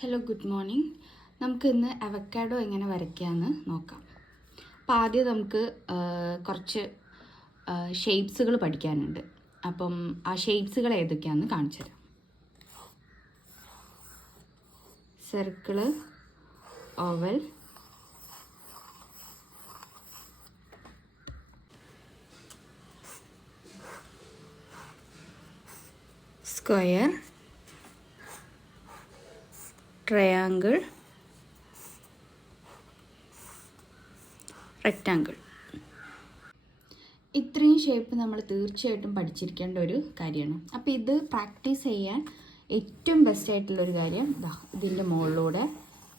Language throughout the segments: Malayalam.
Hello, good morning. നമുക്ക് ഇന്ന് അവക്കാഡോ എങ്ങനെ വരയ്ക്കാമെന്ന് നോക്കാം. അപ്പോൾ ആദ്യം നമുക്ക് കുറച്ച് ഷേപ്സുകൾ പഠിക്കാനുണ്ട്. അപ്പം ആ ഷേപ്സുകൾ ഏതൊക്കെയാണെന്ന് കാണിച്ചു തരാം. Circle, oval, square, triangle, rectangle. ഇത്രയും ഷേപ്പ് നമ്മൾ തീർച്ചയായിട്ടും പഠിച്ചിരിക്കേണ്ട ഒരു കാര്യമാണ്. അപ്പോൾ ഇത് പ്രാക്ടീസ് ചെയ്യാൻ ഏറ്റവും ബെസ്റ്റ് ആയിട്ടുള്ളൊരു കാര്യം ഇതിൻ്റെ മുകളിലൂടെ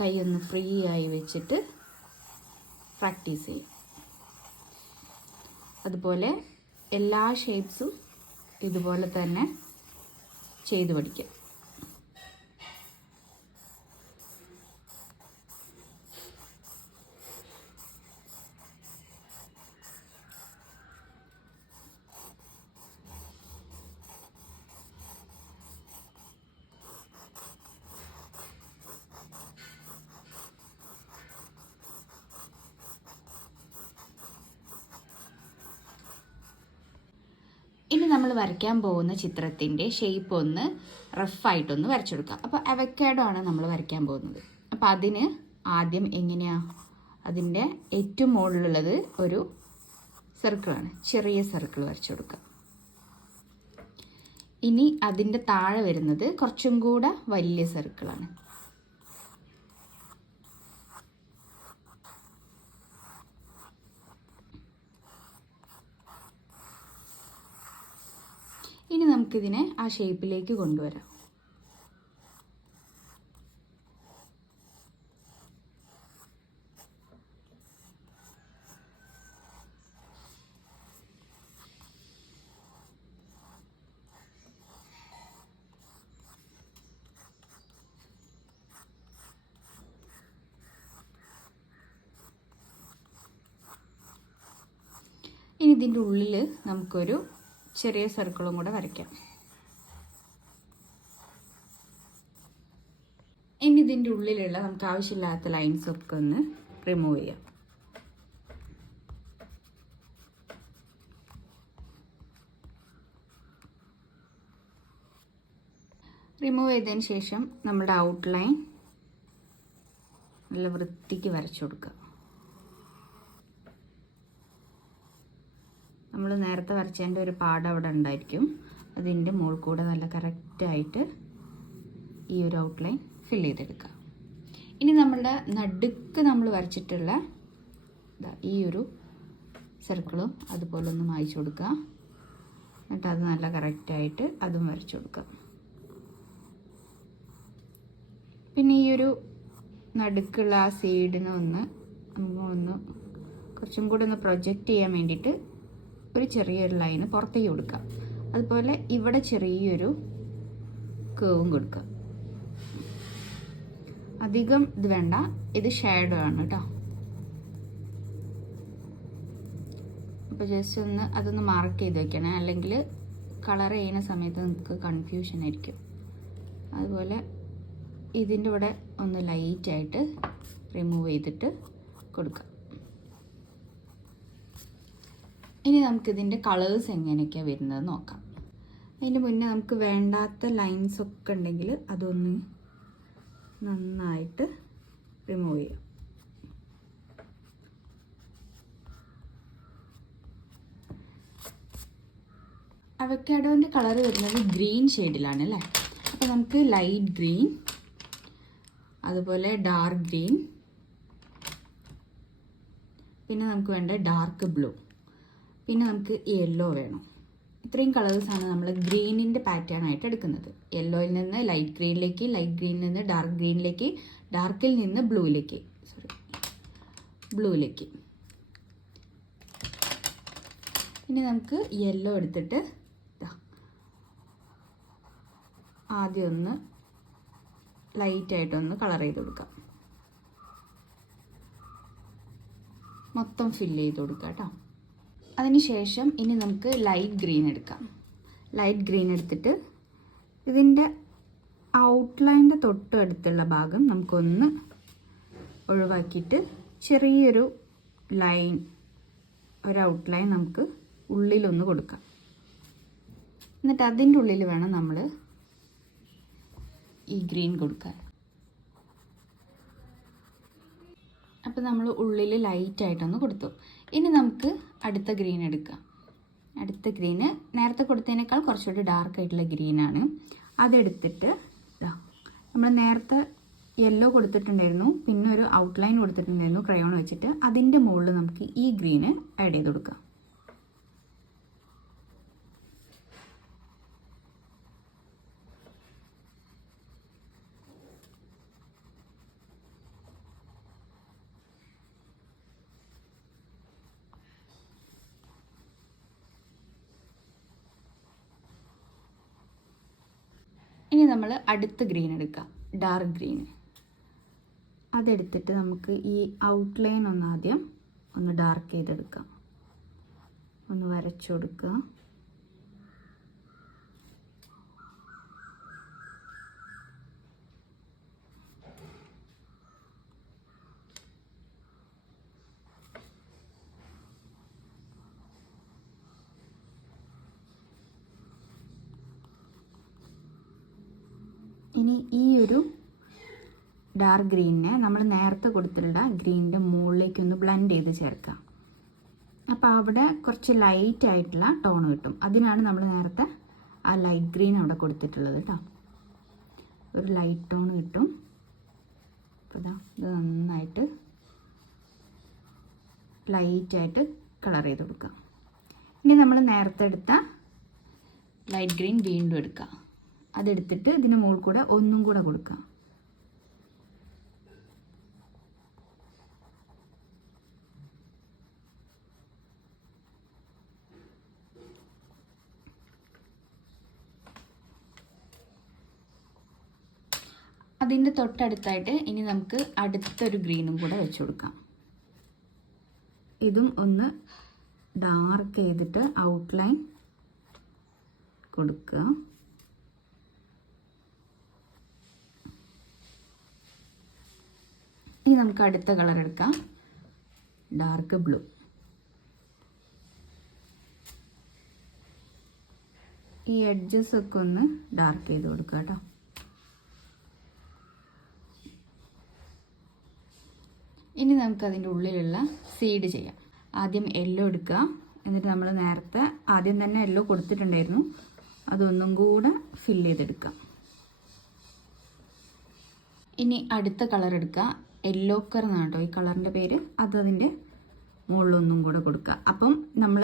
കൈ ഒന്ന് ഫ്രീ ആയി വെച്ചിട്ട് പ്രാക്ടീസ് ചെയ്യും. അതുപോലെ എല്ലാ ഷേപ്സും ഇതുപോലെ തന്നെ ചെയ്ത് പഠിക്കുക. ഇനി നമ്മൾ വരയ്ക്കാൻ പോകുന്ന ചിത്രത്തിൻ്റെ ഷേപ്പ് ഒന്ന് റഫായിട്ടൊന്ന് വരച്ചെടുക്കാം. അപ്പോൾ അവക്കാഡോ ആണ് നമ്മൾ വരയ്ക്കാൻ പോകുന്നത്. അപ്പോൾ അതിന് ആദ്യം എങ്ങനെയാണ്, അതിൻ്റെ ഏറ്റവും മുകളിലുള്ളത് ഒരു സർക്കിളാണ്, ചെറിയ സർക്കിൾ വരച്ചു കൊടുക്കുക. ഇനി അതിൻ്റെ താഴെ വരുന്നത് കുറച്ചും കൂടെ വലിയ സർക്കിളാണ്. ഇനി നമുക്കിതിനെ ആ ഷേപ്പിലേക്ക് കൊണ്ടുവരാം. ഇനി ഇതിൻ്റെ ഉള്ളിൽ നമുക്കൊരു ചെറിയ സർക്കിളും കൂടെ വരയ്ക്കാം. ഇനി ഇതിൻ്റെ ഉള്ളിലുള്ള നമുക്ക് ആവശ്യമില്ലാത്ത ലൈൻസൊക്കെ ഒന്ന് റിമൂവ് ചെയ്യാം. റിമൂവ് ചെയ്തതിന് ശേഷം നമ്മുടെ ഔട്ട്ലൈൻ നല്ല വൃത്തിക്ക് വരച്ചു കൊടുക്കുക. നമ്മൾ നേരത്തെ വരച്ചതിൻ്റെ ഒരു പാട് അവിടെ ഉണ്ടായിരിക്കും. അതിൻ്റെ മുകളിൽ കൂടെ നല്ല കറക്റ്റായിട്ട് ഈ ഒരു ഔട്ട്ലൈൻ ഫിൽ ചെയ്തെടുക്കുക. ഇനി നമ്മളുടെ നടുക്ക് നമ്മൾ വരച്ചിട്ടുള്ള ഈ ഒരു സർക്കിളും അതുപോലെ ഒന്ന് മായ്ച്ചു കൊടുക്കുക. എന്നിട്ട് അത് നല്ല കറക്റ്റായിട്ട് അതും വരച്ചു കൊടുക്കുക. പിന്നെ ഈ ഒരു നടുക്കുള്ള ആ സൈഡിനെ ഒന്ന് കുറച്ചും കൂടെ ഒന്ന് പ്രൊജക്റ്റ് ചെയ്യാൻ വേണ്ടിയിട്ട് ഒരു ചെറിയൊരു ലൈന് പുറത്തേക്ക് കൊടുക്കുക. അതുപോലെ ഇവിടെ ചെറിയൊരു കേവും കൊടുക്കുക. അധികം ഇത് വേണ്ട, ഇത് ഷാഡോ ആണ് കേട്ടോ. അപ്പോൾ ജസ്റ്റ് അതൊന്ന് മാർക്ക് ചെയ്ത് വെക്കണേ, അല്ലെങ്കിൽ കളർ ചെയ്യുന്ന സമയത്ത് നിങ്ങൾക്ക് കൺഫ്യൂഷൻ ആയിരിക്കും. അതുപോലെ ഇതിൻ്റെ ഇവിടെ ഒന്ന് ലൈറ്റായിട്ട് റിമൂവ് ചെയ്തിട്ട് കൊടുക്കുക. ഇനി നമുക്കിതിൻ്റെ കളേഴ്സ് എങ്ങനെയൊക്കെയാണ് വരുന്നത് നോക്കാം. അതിന് മുന്നേ നമുക്ക് വേണ്ടാത്ത ലൈൻസൊക്കെ ഉണ്ടെങ്കിൽ അതൊന്ന് നന്നായിട്ട് റിമൂവ് ചെയ്യാം. അവക്കാഡോൻ്റെ കളർ വരുന്നത് ഗ്രീൻ ഷെയ്ഡിലാണ് അല്ലേ. അപ്പോൾ നമുക്ക് ലൈറ്റ് ഗ്രീൻ, അതുപോലെ ഡാർക്ക് ഗ്രീൻ, പിന്നെ നമുക്ക് വേണ്ട ഡാർക്ക് ബ്ലൂ, പിന്നെ നമുക്ക് യെല്ലോ വേണം. ഇത്രയും കളേഴ്സാണ് നമ്മൾ ഗ്രീനിൻ്റെ പാറ്റേൺ ആയിട്ട് എടുക്കുന്നത്. യെല്ലോയിൽ നിന്ന് ലൈറ്റ് ഗ്രീനിലേക്ക്, ലൈറ്റ് ഗ്രീനിൽ നിന്ന് ഡാർക്ക് ഗ്രീനിലേക്ക്, ഡാർക്കിൽ നിന്ന് ബ്ലൂയിലേക്ക്. ഇനി നമുക്ക് യെല്ലോ എടുത്തിട്ട് ആദ്യം ഒന്ന് ലൈറ്റായിട്ടൊന്ന് കളർ ചെയ്ത് കൊടുക്കാം. മൊത്തം ഫില്ല് ചെയ്ത് കൊടുക്കാം കേട്ടോ. അതിനുശേഷം ഇനി നമുക്ക് ലൈറ്റ് ഗ്രീൻ എടുക്കാം. ലൈറ്റ് ഗ്രീൻ എടുത്തിട്ട് ഇതിൻ്റെ ഔട്ട്ലൈൻ്റെ തൊട്ട് അടുത്തുള്ള ഭാഗം നമുക്കൊന്ന് ഒഴിവാക്കിയിട്ട് ചെറിയൊരു ലൈൻ, ഒരു ഔട്ട്ലൈൻ നമുക്ക് ഉള്ളിലൊന്ന് കൊടുക്കാം. എന്നിട്ട് അതിൻ്റെ ഉള്ളിൽ വേണം നമ്മൾ ഈ ഗ്രീൻ കൊടുക്കാൻ. അപ്പോൾ നമ്മൾ ഉള്ളിൽ ലൈറ്റായിട്ടൊന്ന് കൊടുത്തു. ഇനി നമുക്ക് അടുത്ത ഗ്രീൻ എടുക്കാം. അടുത്ത ഗ്രീന് നേരത്തെ കൊടുത്തതിനേക്കാൾ കുറച്ചുകൂടി ഡാർക്ക് ആയിട്ടുള്ള ഗ്രീനാണ്. അതെടുത്തിട്ട് നമ്മൾ നേരത്തെ യെല്ലോ കൊടുത്തിട്ടുണ്ടായിരുന്നു, പിന്നെ ഒരു ഔട്ട്ലൈൻ കൊടുത്തിട്ടുണ്ടായിരുന്നു ക്രയോൺ വെച്ചിട്ട്. അതിൻ്റെ മുകളിൽ നമുക്ക് ഈ ഗ്രീന് ആഡ് ചെയ്ത് കൊടുക്കാം. ഇനി നമ്മൾ അടുത്ത ഗ്രീൻ എടുക്കാം, ഡാർക്ക് ഗ്രീൻ. അതെടുത്തിട്ട് നമുക്ക് ഈ ഔട്ട്ലൈൻ ആദ്യം ഒന്ന് ഡാർക്ക് ചെയ്തെടുക്കാം. ഒന്ന് വരച്ചു കൊടുക്കുക. ഇനി ഈ ഒരു ഡാർക്ക് ഗ്രീനിനെ നമ്മൾ നേരത്തെ കൊടുത്തിട്ടുള്ള ഗ്രീനിൻ്റെ മുകളിലേക്കൊന്ന് ബ്ലെൻഡ് ചെയ്ത് ചേർക്കാം. അപ്പോൾ അവിടെ കുറച്ച് ലൈറ്റ് ആയിട്ടുള്ള ടോൺ കിട്ടും. അതിനാണ് നമ്മൾ നേരത്തെ ആ ലൈറ്റ് ഗ്രീൻ അവിടെ കൊടുത്തിട്ടുള്ളത് കേട്ടോ. ഒരു ലൈറ്റ് ടോൺ കിട്ടും. അപ്പോൾ ഇതാ ഇത് നന്നായിട്ട് ലൈറ്റായിട്ട് കളർ ചെയ്ത് കൊടുക്കാം. ഇനി നമ്മൾ നേരത്തെ എടുത്ത ലൈറ്റ് ഗ്രീൻ വീണ്ടും എടുക്കാം. അതെടുത്തിട്ട് ഇതിന് മുകളിൽ കൂടെ ഒന്നും കൂടെ കൊടുക്കാം. അതിൻ്റെ തൊട്ടടുത്തായിട്ട് ഇനി നമുക്ക് അടുത്തൊരു ഗ്രീനും കൂടെ വെച്ച് കൊടുക്കാം. ഇതും ഒന്ന് ഡാർക്ക് ചെയ്തിട്ട് ഔട്ട്ലൈൻ കൊടുക്കുക. ഇനി നമുക്ക് അടുത്ത കളർ എടുക്കാം, ഡാർക്ക് ബ്ലൂ. ഈ എഡ്ജസ് ഒക്കെ ഒന്ന് ഡാർക്ക് ചെയ്ത് കൊടുക്കുക കേട്ടോ. ഇനി നമുക്ക് അതിൻ്റെ ഉള്ളിലുള്ള സീഡ് ചെയ്യാം. ആദ്യം യെല്ലോ എടുക്കുക. എന്നിട്ട് നമ്മൾ നേരത്തെ ആദ്യം തന്നെ യെല്ലോ കൊടുത്തിട്ടുണ്ടായിരുന്നു, അതൊന്നും കൂടെ ഫില്ല് ചെയ്തെടുക്കാം. ഇനി അടുത്ത കളർ എടുക്കുക, യെല്ലോക്കർ എന്നാണ് കേട്ടോ ഈ കളറിൻ്റെ പേര്. അത് അതിൻ്റെ മുകളിലൊന്നും കൂടെ കൊടുക്കുക. അപ്പം നമ്മൾ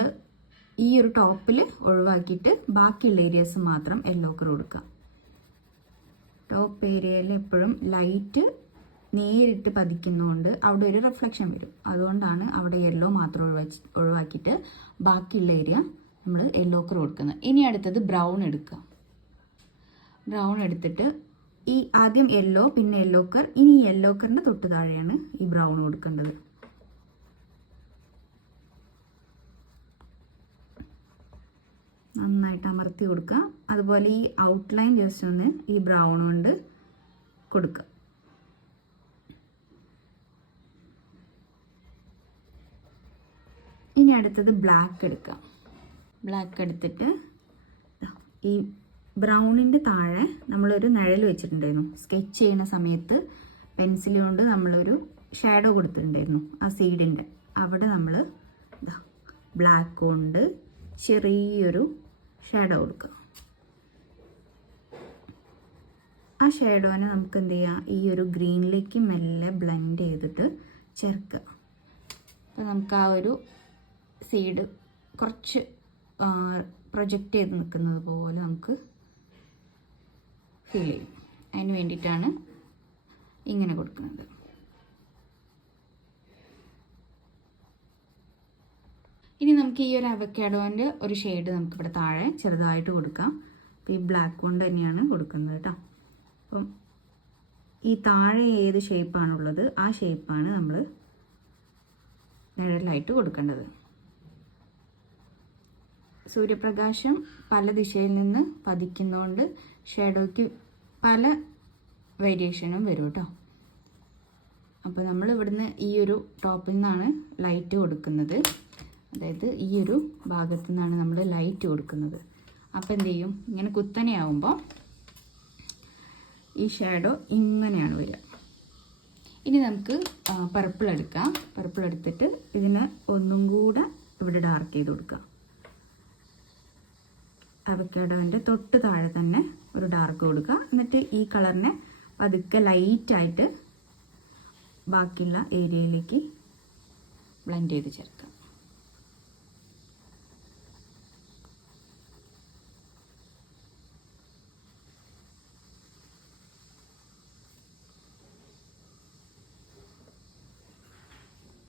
ഈ ഒരു ടോപ്പിൽ ഒഴിവാക്കിയിട്ട് ബാക്കിയുള്ള ഏരിയാസ് മാത്രം യെല്ലോക്കർ കൊടുക്കുക. ടോപ്പ് ഏരിയയിൽ എപ്പോഴും ലൈറ്റ് നേരിട്ട് പതിക്കുന്നതുകൊണ്ട് അവിടെ ഒരു റിഫ്ലക്ഷൻ വരും. അതുകൊണ്ടാണ് അവിടെ യെല്ലോ മാത്രം ഒഴിവാക്കിയിട്ട് ബാക്കിയുള്ള ഏരിയ നമ്മൾ യെല്ലോക്കർ കൊടുക്കുന്നത്. ഇനി അടുത്തത് ബ്രൗൺ എടുക്കുക. ബ്രൗൺ എടുത്തിട്ട് ഈ ആദ്യം യെല്ലോ, പിന്നെ യെല്ലോക്കർ, ഇനി യെല്ലോക്കറിൻ്റെ തൊട്ട് താഴെയാണ് ഈ ബ്രൗൺ കൊടുക്കേണ്ടത്. നന്നായിട്ട് അമർത്തി കൊടുക്കുക. അതുപോലെ ഈ ഔട്ട്ലൈൻ ജസ്റ്റ് ഒന്ന് ഈ ബ്രൗൺ കൊണ്ട് കൊടുക്കുക. ഇനി അടുത്തത് ബ്ലാക്ക് എടുക്കുക. ബ്ലാക്ക് എടുത്തിട്ട് ഈ ബ്രൗണിൻ്റെ താഴെ നമ്മളൊരു നിഴൽ വെച്ചിട്ടുണ്ടായിരുന്നു. സ്കെച്ച് ചെയ്യുന്ന സമയത്ത് പെൻസിൽ കൊണ്ട് നമ്മളൊരു ഷാഡോ കൊടുത്തിട്ടുണ്ടായിരുന്നു ആ സീഡിൻ്റെ അവിടെ. നമ്മൾ ബ്ലാക്ക് കൊണ്ട് ചെറിയൊരു ഷാഡോ കൊടുക്കുക. ആ ഷാഡോനെ നമുക്ക് എന്ത് ചെയ്യുക, ഈ ഒരു ഗ്രീനിലേക്ക് മെല്ലെ ബ്ലെൻഡ് ചെയ്തിട്ട് ചേർക്കുക. അപ്പോൾ നമുക്ക് ആ ഒരു സീഡ് കുറച്ച് പ്രൊജക്റ്റ് ചെയ്ത് നിൽക്കുന്നത് പോലെ നമുക്ക് ഫീൽ ചെയ്യും. അതിന് വേണ്ടിയിട്ടാണ് ഇങ്ങനെ കൊടുക്കുന്നത്. ഇനി നമുക്ക് ഈ ഒരു അവക്കാഡോൻ്റെ ഒരു ഷെയ്ഡ് നമുക്കിവിടെ താഴെ ചെറുതായിട്ട് കൊടുക്കാം. അപ്പോൾ ഈ ബ്ലാക്ക് കൊണ്ട് തന്നെയാണ് കൊടുക്കുന്നത് കേട്ടോ. അപ്പം ഈ താഴെ ഏത് ഷേപ്പാണുള്ളത് ആ ഷേപ്പാണ് നമ്മൾ നിഴലായിട്ട് കൊടുക്കേണ്ടത്. സൂര്യപ്രകാശം പല ദിശയിൽ നിന്ന് പതിക്കുന്നതുകൊണ്ട് ഷാഡോയ്ക്ക് പല വേരിയേഷനും വരും കേട്ടോ. അപ്പോൾ നമ്മൾ ഇവിടുന്ന് ഈ ഒരു ടോപ്പിൽ നിന്നാണ് ലൈറ്റ് കൊടുക്കുന്നത്, അതായത് ഈ ഒരു ഭാഗത്തു നിന്നാണ് നമ്മൾ ലൈറ്റ് കൊടുക്കുന്നത്. അപ്പോൾ എന്ത് ചെയ്യും, ഇങ്ങനെ കുത്തനെയാവുമ്പോൾ ഈ ഷാഡോ ഇങ്ങനെയാണ് വരിക. ഇനി നമുക്ക് പർപ്പിൾ എടുക്കാം. പർപ്പിൾ എടുത്തിട്ട് ഇതിനെ ഒന്നും കൂടെ ഇവിടെ ഡാർക്ക് ചെയ്ത് കൊടുക്കുക. അവക്കാഡോൻ്റെ തൊട്ട് താഴെ തന്നെ ഒരു ഡാർക്ക് കൊടുക്കുക. എന്നിട്ട് ഈ കളറിനെ പതുക്കെ ലൈറ്റായിട്ട് ബാക്കിയുള്ള ഏരിയയിലേക്ക് ബ്ലെൻഡ് ചെയ്ത് ചേർക്കാം.